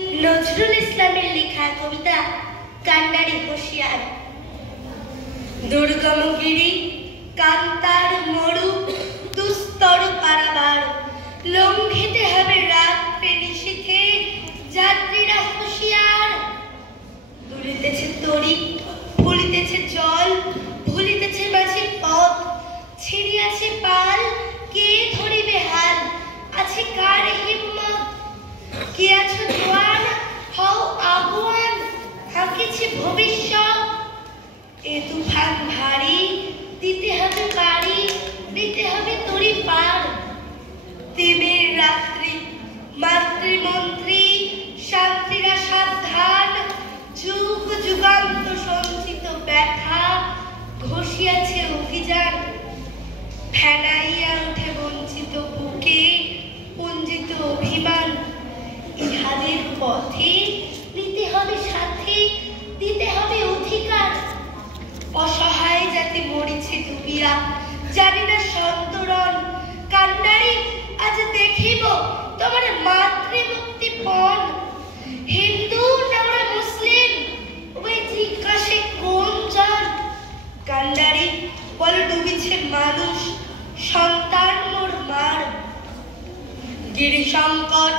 নজরুল ইসলামের লেখা কবিতা কান্ডারি হুঁশিয়ার। দুর্গম গিরি কান্তার মরু দুস্তর পারাবার, লঙ্ঘিতে হবে রাত্রে নিশীথে যাত্রীরা হুঁশিয়ার। দুলিতেছে তরি, ভুলিতেছে জল, ভুলিতেছে মাঝে পথ, ছিড়িয়াছে পাল, কে ধরিবে হাল, আছে কার হিম্মত? কে আছো জোয়ান, হও আগুয়ান, হাঁকিছে ভবিষ্যৎ। এ তুফান ভারী, দিতে হবে পারি, দিতে হবে তরি পার। তিমির রাত্রি, মাতৃমন্ত্রী, শান্তিরা সাবধান, যুগ যুগান্ত সঞ্চিত ব্যথা ঘষিয়াছে অভিযান। ফেনাইয়া উঠে বঞ্চিত বুকে পুঞ্জিত অভিমান, ইহাদের পথে নিতে হবে সাথে, দিতে হবে অধিকার। অসহায় জাতি মরিছে ডুবিয়া, জানি না সন্তরণ। কান্ডারি আজ দেখিব তোমার মাতৃমুক্তি পণ। হিন্দু না মুসলিম, ওই জিজ্ঞাসে কোন জন? কান্ডারি বল ডুবিছে মানুষ, সন্তান মোর মার। গিরি সংকট,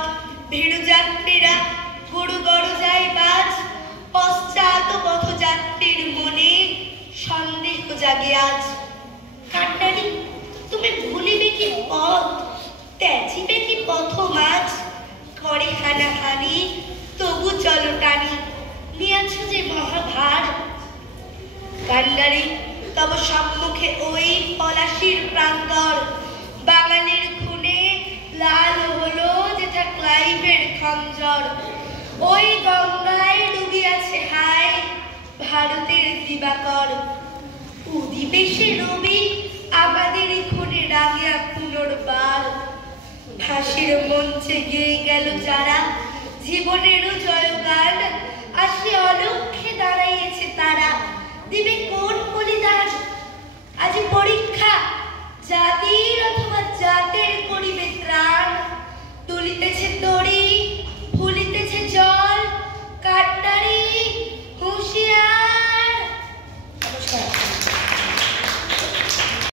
ভীরু যাত্রীরা গুরু গড়জায় বাজ, পশ্চাৎ পথযাত্রীর মনে সন্দেহ জাগে আজ। কান্ডারি তুমি ভুলিবে কি পথ, ত্যাজিবে কি পথ মাঝ? করে হানাহানি তবু চলো টানি, নিয়াছ যে মহাভার। কান্ডারি তব সম্মুখে ওই পলাশির প্রান্তর, বাঙালির খুনে লাল হলো যেথা ক্লাইভের খঞ্জর। ওই গঙ্গায় ডুবিয়াছে হায় ভারতের দিবাকর। উদিবেশে রবি আমাদের খুনে রাগিয়া পুনর্বার। ফাঁসির মঞ্চে গেয়ে গেল যারা জীবনেরও জয়গান, আসে অলক্ষ্যে